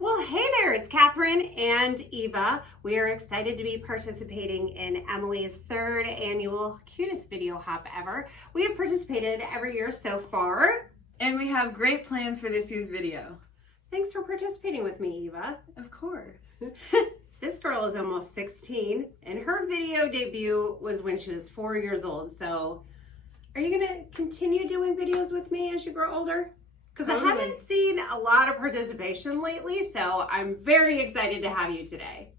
Well, hey there, it's Catherine and Eva. We are excited to be participating in Emily's third annual Cutest video hop ever. We have participated every year so far. And we have great plans for this year's video. Thanks for participating with me, Eva. Of course. This girl is almost 16 and her video debut was when she was 4 years old. So are you gonna continue doing videos with me as you grow older? Because I haven't seen a lot of participation lately, so I'm very excited to have you today.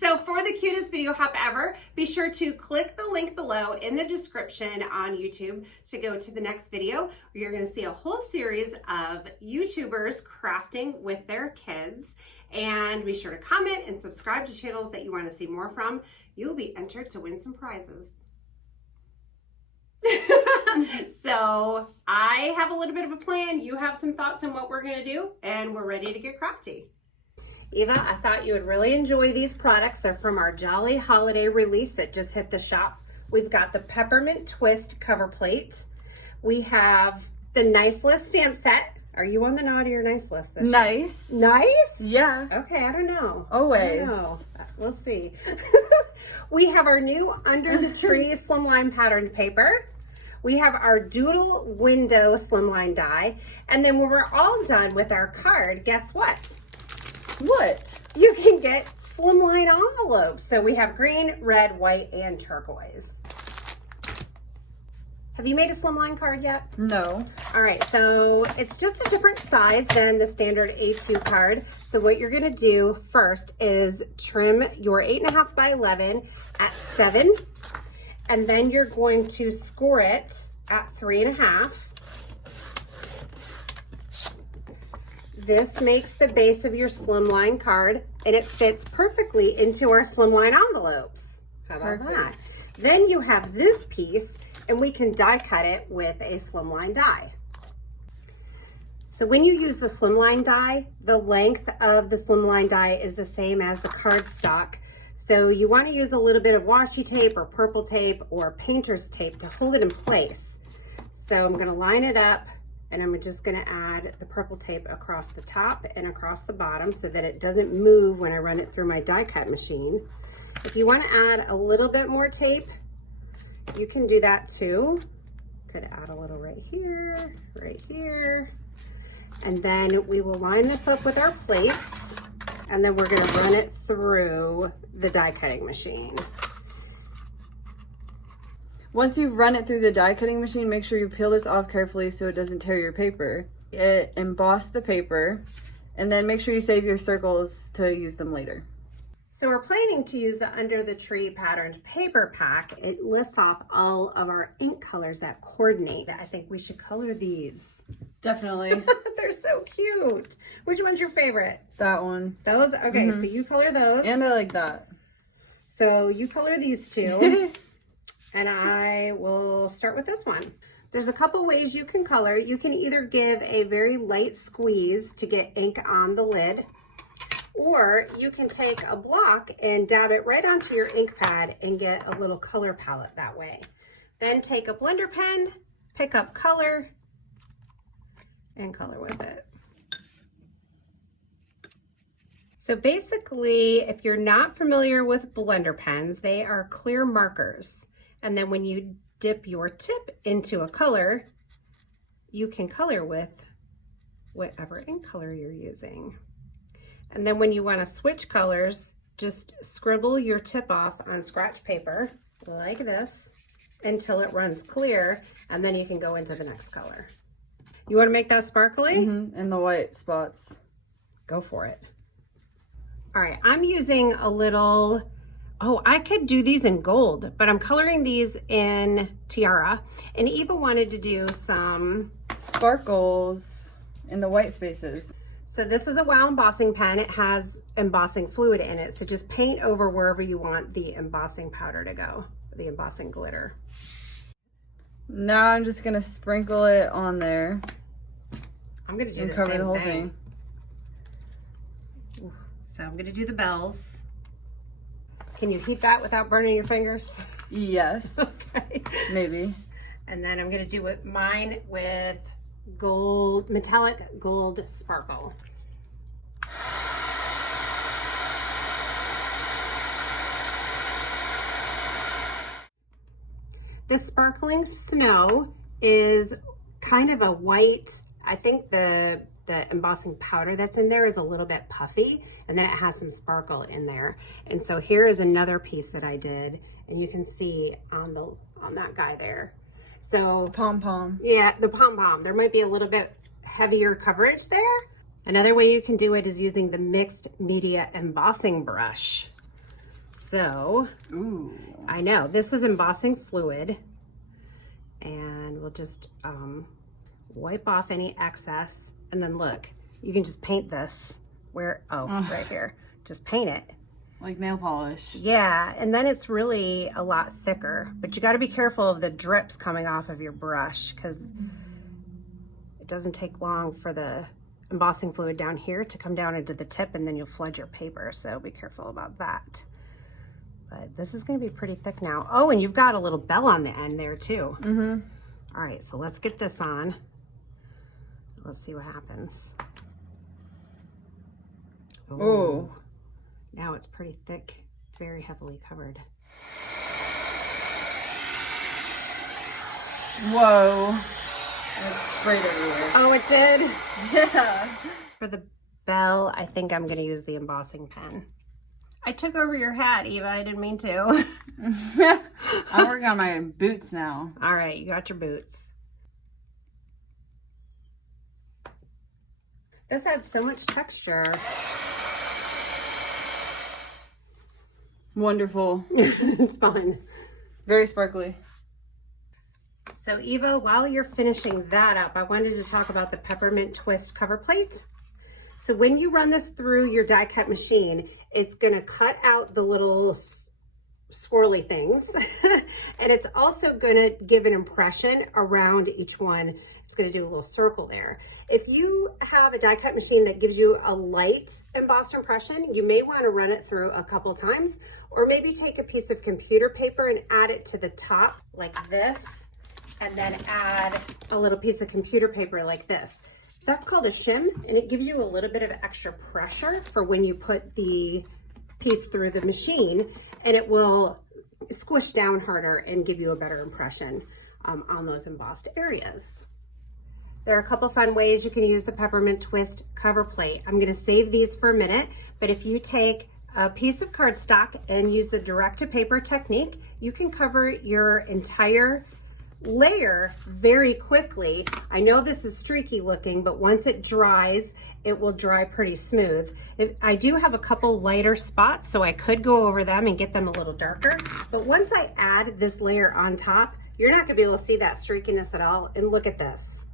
So for the cutest video hop ever, be sure to click the link below in the description on YouTube to go to the next video where you're going to see a whole series of YouTubers crafting with their kids. And be sure to comment and subscribe to channels that you want to see more from. You'll be entered to win some prizes. So I have a little bit of a plan. You have some thoughts on what we're going to do, and we're ready to get crafty. Eva, I thought you would really enjoy these products. They're from our Jolly Holiday release that just hit the shop. We've got the Peppermint Twist cover plate. We have the Nice List stamp set. Are you on the naughty or nice list this year? Nice. Nice? Yeah. Okay, I don't know. Always. I don't know. We'll see. We have our new Under the Tree Slimline patterned paper. We have our Doodle Window Slimline die. And then when we're all done with our card, guess what? What? You can get Slimline envelopes. So we have green, red, white, and turquoise. Have you made a Slimline card yet? No. All right, so it's just a different size than the standard A2 card. So what you're gonna do first is trim your 8.5 by 11 at 7. And then you're going to score it at 3.5. This makes the base of your Slimline card, and it fits perfectly into our Slimline envelopes. How about that? Then you have this piece, and we can die cut it with a Slimline die. So when you use the Slimline die, the length of the Slimline die is the same as the cardstock. So you want to use a little bit of washi tape or purple tape or painter's tape to hold it in place. So I'm going to line it up, and I'm just going to add the purple tape across the top and across the bottom so that it doesn't move when I run it through my die cut machine. If you want to add a little bit more tape, you can do that too. Could add a little right here, and then we will line this up with our plates, and then we're going to run it through the die cutting machine. Once you run it through the die cutting machine, make sure you peel this off carefully so it doesn't tear your paper. Emboss the paper, and then make sure you save your circles to use them later. So we're planning to use the Under the Tree patterned paper pack. It lists off all of our ink colors that coordinate. I think we should color these. Definitely. They're so cute. Which one's your favorite? That one. Those? Okay, so you color those. And I like that. So you color these two. And I will start with this one. There's a couple ways you can color. You can either give a very light squeeze to get ink on the lid, or you can take a block and dab it right onto your ink pad and get a little color palette that way. Then take a blender pen, pick up color, and color with it. So basically, if you're not familiar with blender pens, they are clear markers. And then when you dip your tip into a color, you can color with whatever ink color you're using. And then when you want to switch colors, just scribble your tip off on scratch paper like this until it runs clear, and then you can go into the next color. You want to make that sparkly? And the white spots. Go for it. All right, I'm using a little, I could do these in gold, but I'm coloring these in Tiara. And Eva wanted to do some sparkles in the white spaces. So this is a WOW embossing pen. It has embossing fluid in it. So just paint over wherever you want the embossing powder to go, the embossing glitter. Now I'm just gonna sprinkle it on there. I'm gonna do and the cover same the whole thing. So I'm gonna do the bells. Can you heat that without burning your fingers? Yes, Okay. maybe. And then I'm gonna do mine with gold, metallic gold sparkle. The sparkling snow is kind of a white. I think the embossing powder that's in there is a little bit puffy, and then it has some sparkle in there. And so here is another piece that I did, and you can see on that guy there. So pom-pom. Yeah, the pom-pom. There might be a little bit heavier coverage there. Another way you can do it is using the mixed media embossing brush. So, Ooh. I know, this is embossing fluid, and we'll just wipe off any excess, and then look, you can just paint this right here. Just paint it. Like nail polish. Yeah, and then it's really a lot thicker, but you got to be careful of the drips coming off of your brush, because it doesn't take long for the embossing fluid down here to come down into the tip, and then you'll flood your paper, so be careful about that. But this is going to be pretty thick now. Oh, and you've got a little bell on the end there too. Mm-hmm. All right, so let's get this on. Let's see what happens. Oh. Now it's pretty thick, very heavily covered. Whoa. It sprayed everywhere. Oh, it did? Yeah. For the bell, I think I'm going to use the embossing pen. I took over your hat, Eva. I didn't mean to. I'm working on my boots now. All right, you got your boots. This adds so much texture. Wonderful. It's fun. Very sparkly. So Eva, while you're finishing that up, I wanted to talk about the Peppermint Twist cover plate. So when you run this through your die cut machine, it's gonna cut out the little swirly things. And it's also gonna give an impression around each one. It's gonna do a little circle there. If you have a die cut machine that gives you a light embossed impression, you may wanna run it through a couple times, or maybe take a piece of computer paper and add it to the top like this, and then add a little piece of computer paper like this. That's called a shim, and it gives you a little bit of extra pressure for when you put the piece through the machine, and it will squish down harder and give you a better impression on those embossed areas. There are a couple fun ways you can use the Peppermint Twist cover plate. I'm gonna save these for a minute, but if you take a piece of cardstock and use the direct to paper technique, you can cover your entire layer very quickly. I know this is streaky looking, but once it dries, it will dry pretty smooth. I do have a couple lighter spots, so I could go over them and get them a little darker. But once I add this layer on top, you're not gonna be able to see that streakiness at all. And look at this.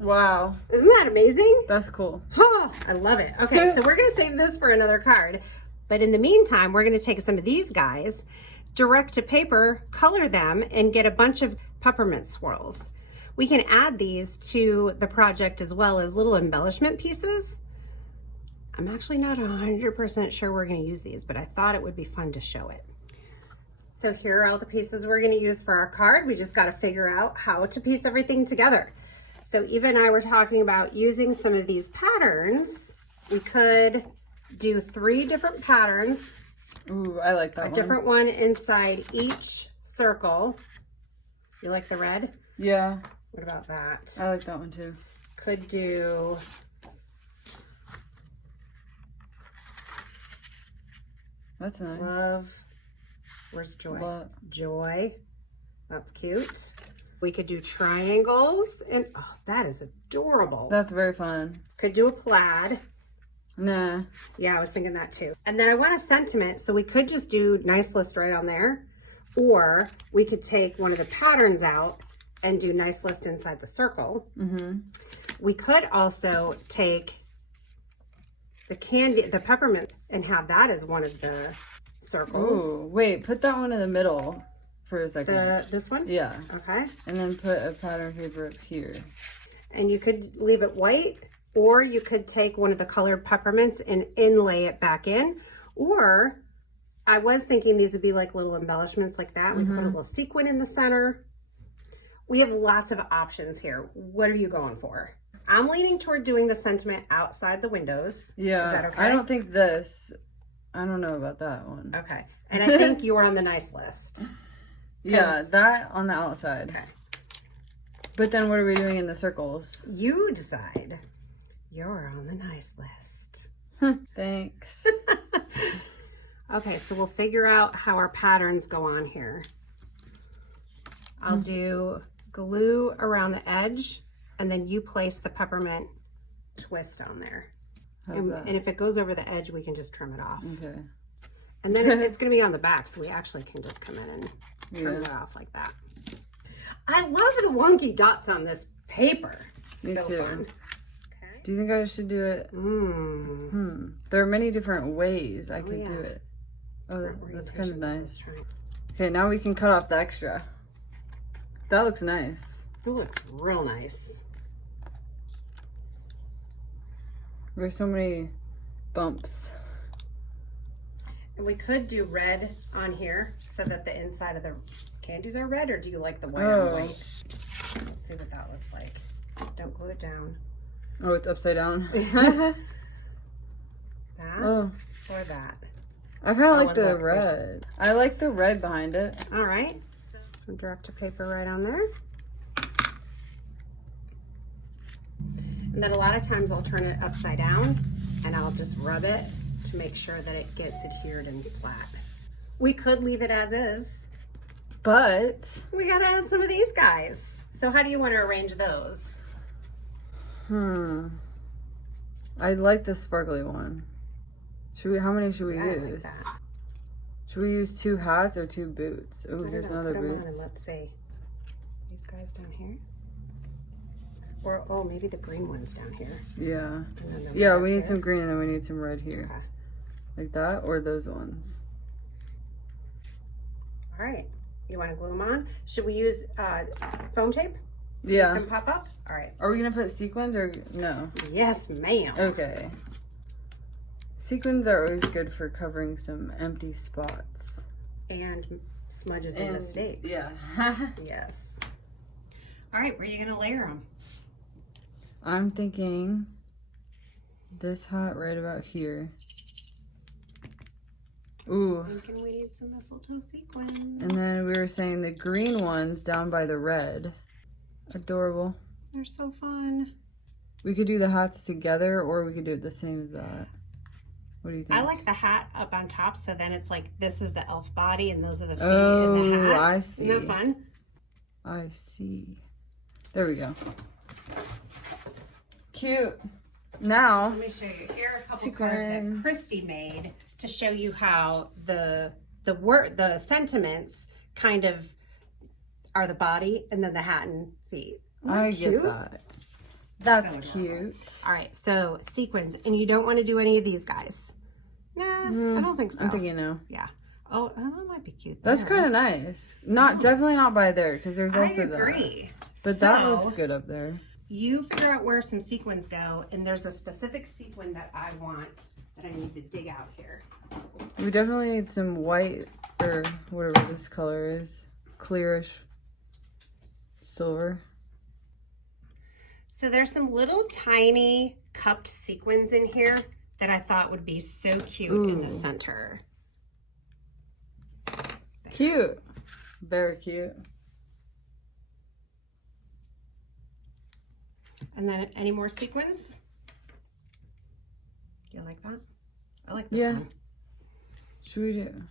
Wow. Isn't that amazing? That's cool. Oh, I love it. Okay, so we're gonna save this for another card. But in the meantime, we're gonna take some of these guys, direct to paper, color them, and get a bunch of peppermint swirls. We can add these to the project as well as little embellishment pieces. I'm actually not 100% sure we're gonna use these, but I thought it would be fun to show it. So here are all the pieces we're gonna use for our card. We just gotta figure out how to piece everything together. So Eva and I were talking about using some of these patterns. We could do 3 different patterns. Ooh, I like that one. A different one inside each circle. You like the red? Yeah. What about that? I like that one too. Could do That's nice. love. Where's joy? Love. Joy. That's cute. We could do triangles, and oh, that is adorable. That's very fun. Could do a plaid. Nah. Yeah, I was thinking that too. And then I want a sentiment, so we could just do nice list right on there, or we could take one of the patterns out and do nice list inside the circle. Mm-hmm. We could also take the peppermint, and have that as one of the circles. Ooh, wait, put that one in the middle for a second. This one? Yeah. Okay. And then put a pattern paper up here. And you could leave it white, or you could take one of the colored peppermints and inlay it back in. Or I was thinking these would be like little embellishments like that. We could put a little sequin in the center. We have lots of options here. What are you going for? I'm leaning toward doing the sentiment outside the windows. Yeah. Is that okay? I don't think this. I don't know about that one. Okay. And I think you're on the nice list. Yeah. Okay. And I think you want the sentiment. Yeah. Okay. Yeah. And I think you want the nice list. Yeah, that on the outside. Okay. But then what are we doing in the circles? You decide. You're on the nice list. Thanks. Okay, so we'll figure out how our patterns go on here. I'll do glue around the edge, and then you place the peppermint twist on there. How's that? And if it goes over the edge, we can just trim it off. Okay. And then it's going to be on the back, so we actually can just come in and trim it off like that. I love the wonky dots on this paper. Me so too. Fun. Okay. Do you think I should do it? There are many different ways I could do it. Oh, that's kind of nice. Okay, now we can cut off the extra. That looks nice. It looks real nice. There's so many bumps. And we could do red on here so that the inside of the candies are red, or do you like the white on white? Let's see what that looks like. Don't glue it down. Oh, it's upside down. That or that. I kind of like the red. I like the red behind it. All right. Some director paper right on there. And then a lot of times I'll turn it upside down and I'll just rub it to make sure that it gets adhered and flat. We could leave it as is, but we gotta add some of these guys. So how do you want to arrange those? I like the sparkly one. How many should we use? Like that. Should we use 2 hats or 2 boots? Oh, here's another boots. Let's see. These guys down here. Or, oh, maybe the green one's down here. Yeah. And Yeah, we need some green and then we need some red here. Okay. Like that, or those ones. All right. You want to glue them on? Should we use foam tape? Yeah. Make them pop up? All right. Are we going to put sequins or no? Yes, ma'am. Okay. Sequins are always good for covering some empty spots. And smudges and mistakes. Yeah. Yes. All right, where are you going to layer them? I'm thinking this hat right about here. Ooh. I'm thinking we need some mistletoe sequins. And then we were saying the green ones down by the red. Adorable. They're so fun. We could do the hats together or we could do it the same as that. What do you think? I like the hat up on top, so then it's like this is the elf body and those are the feet Oh, and the hat. I see. Isn't that fun? I see. There we go. Cute. Now, Let me show you. Here are a couple cards that Christy made to show you how the sentiments kind of are the body and then the hat and feet. I get that. That's So cute. All right, so sequins, and you don't want to do any of these guys. Nah, I don't think so. I'm thinking no. Yeah. Oh, that might be cute. That's kind of nice. Definitely not by there because there's also that. I agree. But that looks good up there. You figure out where some sequins go, and there's a specific sequin that I want that I need to dig out here. We definitely need some white or whatever this color is. Clearish silver. So there's some little tiny cupped sequins in here that I thought would be so cute in the center. Cute. Very cute. And then any more sequins? Do you like that? I like this one. Should we do?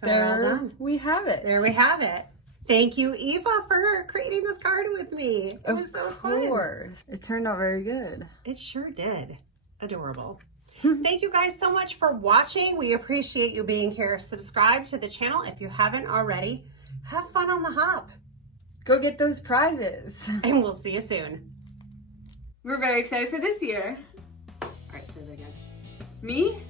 So we're all There done. we have it. There we have it. Thank you, Eva, for creating this card with me. It was so fun. Of course. It turned out very good. It sure did. Adorable. Thank you guys so much for watching. We appreciate you being here. Subscribe to the channel if you haven't already. Have fun on the hop. Go get those prizes. And we'll see you soon. We're very excited for this year. All right, say that again. Me?